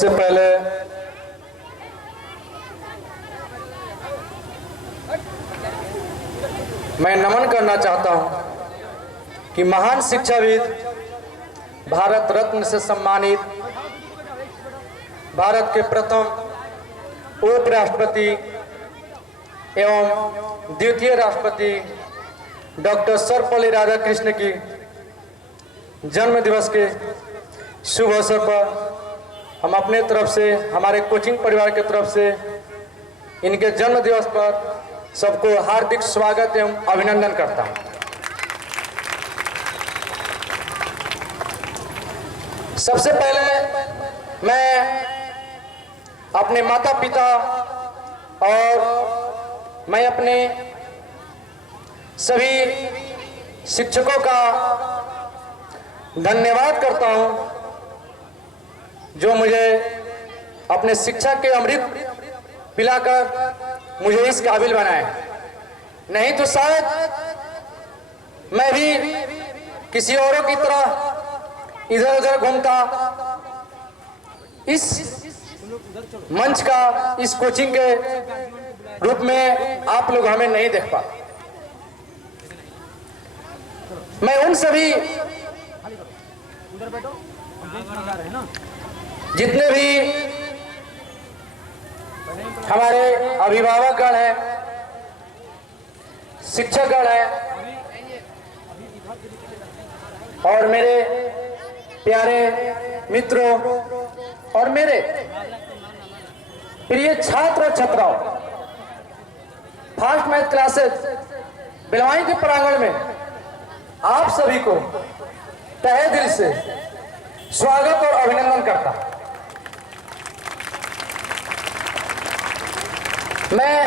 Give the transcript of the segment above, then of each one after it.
सबसे पहले मैं नमन करना चाहता हूं कि महान शिक्षाविद, भारत रत्न से सम्मानित भारत के प्रथम उपराष्ट्रपति एवं द्वितीय राष्ट्रपति डॉक्टर सर्वपल्ली राधाकृष्ण की जन्म दिवस के शुभ अवसर पर हम अपने तरफ से, हमारे कोचिंग परिवार की तरफ से इनके जन्म दिवस पर सबको हार्दिक स्वागत एवं अभिनंदन करता हूं। सबसे पहले मैं अपने माता पिता और मैं अपने सभी शिक्षकों का धन्यवाद करता हूं जो मुझे अपने शिक्षा के अमृत पिलाकर मुझे इस काबिल बनाए। नहीं तो शायद मैं भी किसी औरों की तरह इधर उधर घूमता, इस मंच का, इस कोचिंग के रूप में आप लोग हमें नहीं देख पा। मैं उन सभी जितने भी हमारे अभिभावकगण हैं, शिक्षकगण हैं और मेरे प्यारे मित्रों और मेरे प्रिय छात्र और छात्राओं, फर्स्ट मैथ क्लासेस बिलवाई के प्रांगण में आप सभी को तहे दिल से स्वागत और अभिनंदन करता। मैं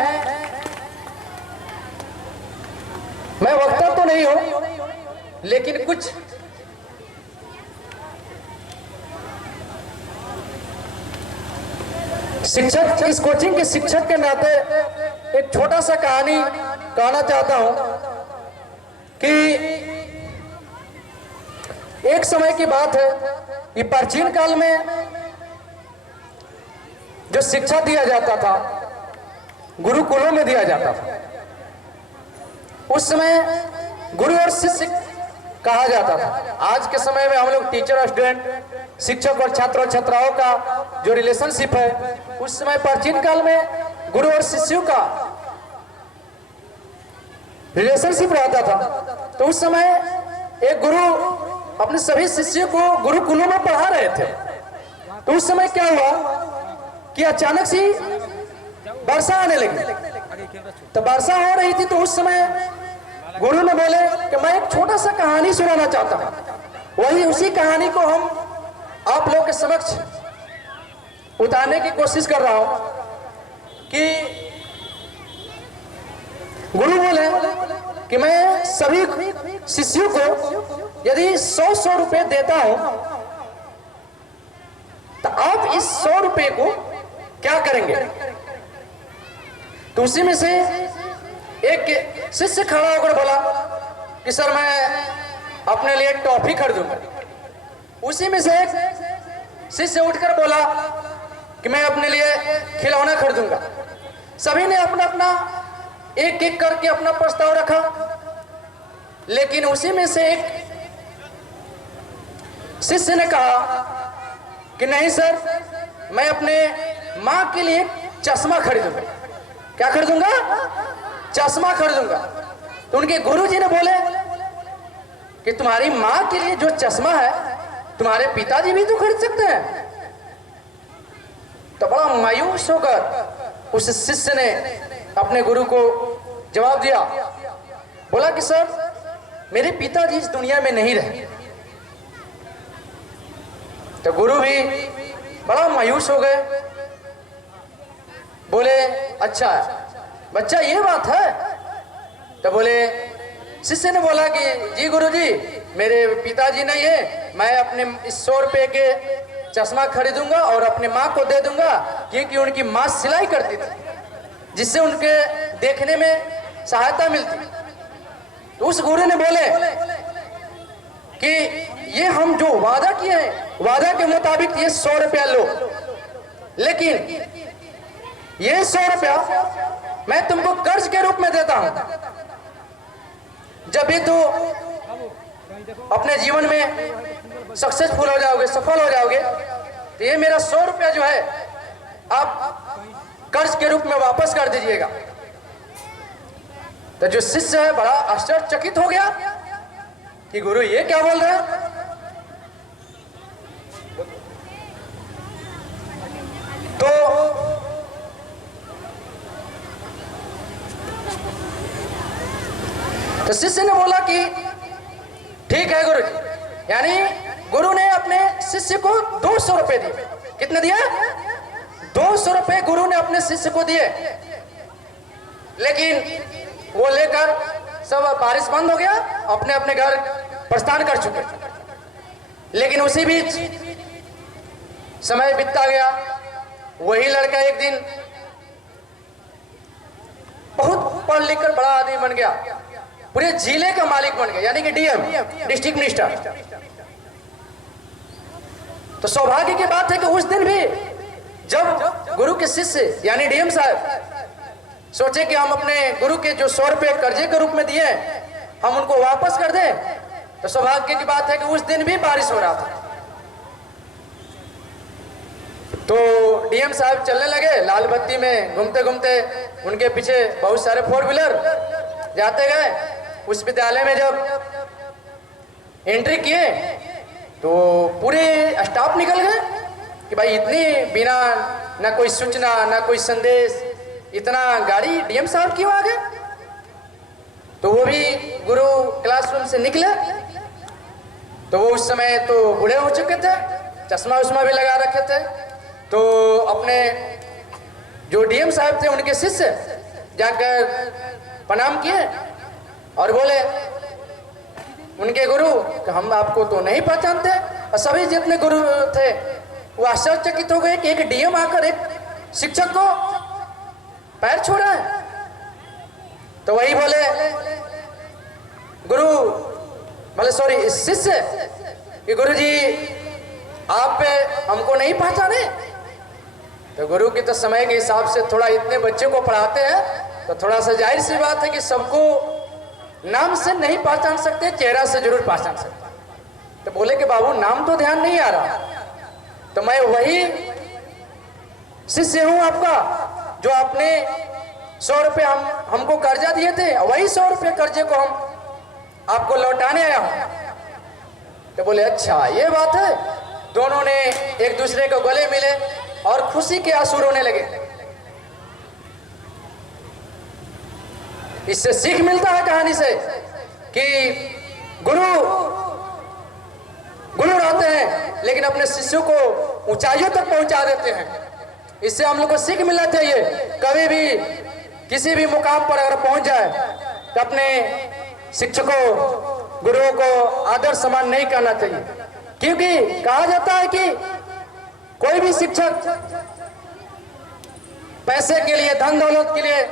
वक्ता तो नहीं हूं, लेकिन कुछ शिक्षक, इस कोचिंग के शिक्षक के नाते एक छोटा सा कहानी कहना चाहता हूं कि एक समय की बात है, ये प्राचीन काल में जो शिक्षा दिया जाता था गुरुकुलों में दिया जाता था, उस समय गुरु और शिष्य कहा जाता था। आज के समय में हम लोग टीचर और स्टूडेंट, शिक्षक और छात्र और छात्राओं का जो रिलेशनशिप है, उस समय प्राचीन काल में गुरु और शिष्यों का रिलेशनशिप रहता था। तो उस समय एक गुरु अपने सभी शिष्यों को गुरुकुलों में पढ़ा रहे थे। तो उस समय क्या हुआ कि अचानक से वर्षा आने लगी। तो वर्षा हो रही थी, तो उस समय गुरु ने बोले कि मैं एक छोटा सा कहानी सुनाना चाहता हूं। वही उसी कहानी को हम आप लोग के समक्ष उतारने की कोशिश कर रहा हूं कि गुरु बोले कि मैं सभी शिष्यों को यदि 100 रुपए देता हूं तो आप इस 100 रुपए को क्या करेंगे। तो उसी में से एक शिष्य खड़ा होकर बोला कि सर मैं अपने लिए टॉफी खरीदूंगा। उसी में से एक शिष्य उठकर बोला कि मैं अपने लिए खिलौना खरीदूंगा। सभी ने अपना अपना एक एक करके अपना प्रस्ताव रखा, लेकिन उसी में से एक शिष्य ने कहा कि नहीं सर, मैं अपने मां के लिए चश्मा खरीदूंगा। क्या खरीदूंगा? चश्मा खरीदूंगा। तो उनके गुरुजी ने बोले कि तुम्हारी मां के लिए जो चश्मा है तुम्हारे पिताजी भी तो खरीद सकते हैं। तो बड़ा मायूस होकर उस शिष्य ने अपने गुरु को जवाब दिया, बोला कि सर मेरे पिताजी इस दुनिया में नहीं रहे। तो गुरु भी बड़ा मायूस हो गए, बोले अच्छा बच्चा ये बात है। तो बोले, शिष्य ने बोला कि जी गुरुजी, मेरे पिताजी नहीं है, मैं अपने इस 100 रुपए के चश्मा खरीदूंगा और अपने माँ को दे दूंगा, क्योंकि उनकी माँ सिलाई करती थी जिससे उनके देखने में सहायता मिलती। तो उस गुरु ने बोले कि ये हम जो वादा किए हैं, वादा के मुताबिक ये 100 रुपया लो। लेकिन ये 100 रुपया मैं तुमको कर्ज के रूप में देता हूं। जब भी तू अपने जीवन में सक्सेसफुल हो जाओगे, सफल हो जाओगे, तो ये मेरा 100 रुपया जो है आप कर्ज के रूप में वापस कर दीजिएगा। तो जो शिष्य है बड़ा आश्चर्यचकित हो गया कि गुरु ये क्या बोल रहे हैं। तो शिष्य ने बोला कि ठीक है गुरु जी। यानी गुरु ने अपने शिष्य को 200 रुपए दिए। कितने दिए? 200 रुपए गुरु ने अपने शिष्य को दिए। लेकिन वो लेकर सब बारिश बंद हो गया, अपने अपने घर प्रस्थान कर चुके। लेकिन उसी बीच समय बीतता गया। वही लड़का एक दिन बहुत पढ़ लिख कर बड़ा आदमी बन गया, पूरे जिले का मालिक बन गया, यानी कि डीएम, डिस्ट्रिक्ट मिनिस्टर। तो सौभाग्य की बात है कि उस दिन भी जब गुरु के शिष्य यानी डीएम साहब सोचे कि हम अपने गुरु के जो 100 रुपए कर्जे के रूप में दिए हम उनको वापस कर दें, तो सौभाग्य की बात है कि उस दिन भी बारिश हो रहा था। तो डीएम साहब चलने लगे, लाल बत्ती में घूमते घूमते उनके पीछे बहुत सारे 4 व्हीलर जाते गए। उस विद्यालय में जब एंट्री किए तो पूरे स्टाफ निकल गए कि भाई इतनी बिना ना कोई सूचना ना कोई संदेश, इतना गाड़ी डीएम साहब क्यों आ गए। तो वो भी गुरु क्लासरूम से निकले तो वो उस समय तो बूढ़े हो चुके थे, चश्मा उश्मा भी लगा रखे थे। तो अपने जो डीएम साहब थे उनके शिष्य जाकर प्रणाम किए और बोले उनके गुरु कि हम आपको तो नहीं पहचानते। और सभी जितने गुरु थे वो आश्चर्यचकित हो गए कि एक डीएम आकर एक शिक्षक को पैर छोड़ा है। तो वही बोले गुरु बोले सॉरी शिष्य कि गुरु जी आप हमको नहीं पहचाने। तो गुरु की तो समय के हिसाब से थोड़ा इतने बच्चे को पढ़ाते हैं तो थोड़ा सा जाहिर सी बात है कि सबको नाम से नहीं पहचान सकते, चेहरा से जरूर पहचान सकते। तो बोले कि बाबू नाम तो ध्यान नहीं आ रहा। तो मैं वही शिष्य हूं आपका जो आपने 100 रुपये हमको कर्जा दिए थे, वही 100 रुपये कर्जे को हम आपको लौटाने आया हूं। तो बोले अच्छा ये बात है। दोनों ने एक दूसरे को गले मिले और खुशी के आंसू रोने लगे। इससे सीख मिलता है कहानी से कि गुरु रहते हैं लेकिन अपने शिष्यों को ऊंचाइयों तक पहुंचा देते हैं। इससे हम लोग को सीख मिलना चाहिए, कभी भी किसी भी मुकाम पर अगर पहुंच जाए तो अपने शिक्षकों गुरुओं को आदर सम्मान नहीं करना चाहिए। क्योंकि कहा जाता है कि कोई भी शिक्षक पैसे के लिए, धन दौलत के लिए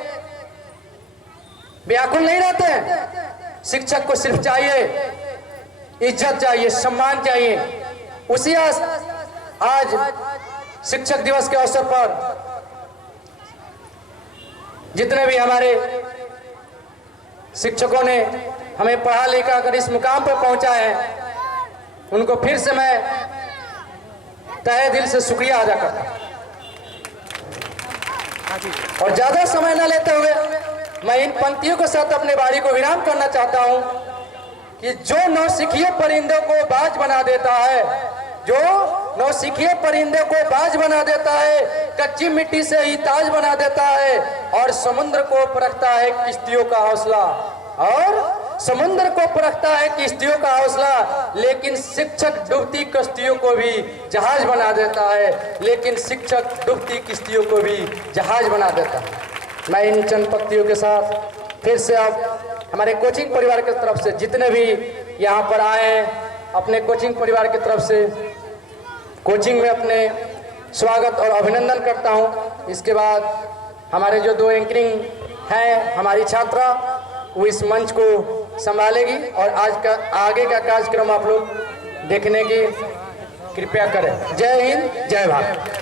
व्याकुल नहीं रहते हैं। शिक्षक को सिर्फ चाहिए इज्जत, चाहिए सम्मान, चाहिए। उसी आज शिक्षक दिवस के अवसर पर जितने भी हमारे शिक्षकों ने हमें पढ़ा लिखा कर इस मुकाम पर पहुंचा है उनको फिर से मैं तहे दिल से शुक्रिया अदा करता हूं। और ज्यादा समय न लेते हुए मैं इन पंक्तियों के साथ अपने वाणी को विराम करना चाहता हूं कि जो नौसिखिए परिंदों को बाज बना देता है, जो नौसिखिए परिंदे को बाज बना देता है, कच्ची मिट्टी से ही ताज बना देता है और समुद्र को परखता है किश्तियों का हौसला, और समुद्र को परखता है किश्तियों का हौसला। लेकिन शिक्षक डूबती कश्तियों को भी जहाज बना देता है, लेकिन शिक्षक डूबती किश्तियों को भी जहाज बना देता है। मैं इन चंद पंक्तियों के साथ फिर से अब हमारे कोचिंग परिवार की तरफ से जितने भी यहाँ पर आए हैं, अपने कोचिंग परिवार की तरफ से कोचिंग में अपने स्वागत और अभिनंदन करता हूँ। इसके बाद हमारे जो 2 एंकरिंग हैं, हमारी छात्रा, वो इस मंच को संभालेगी और आज का आगे का कार्यक्रम आप लोग देखने की कृपया करें। जय हिंद, जय भारत।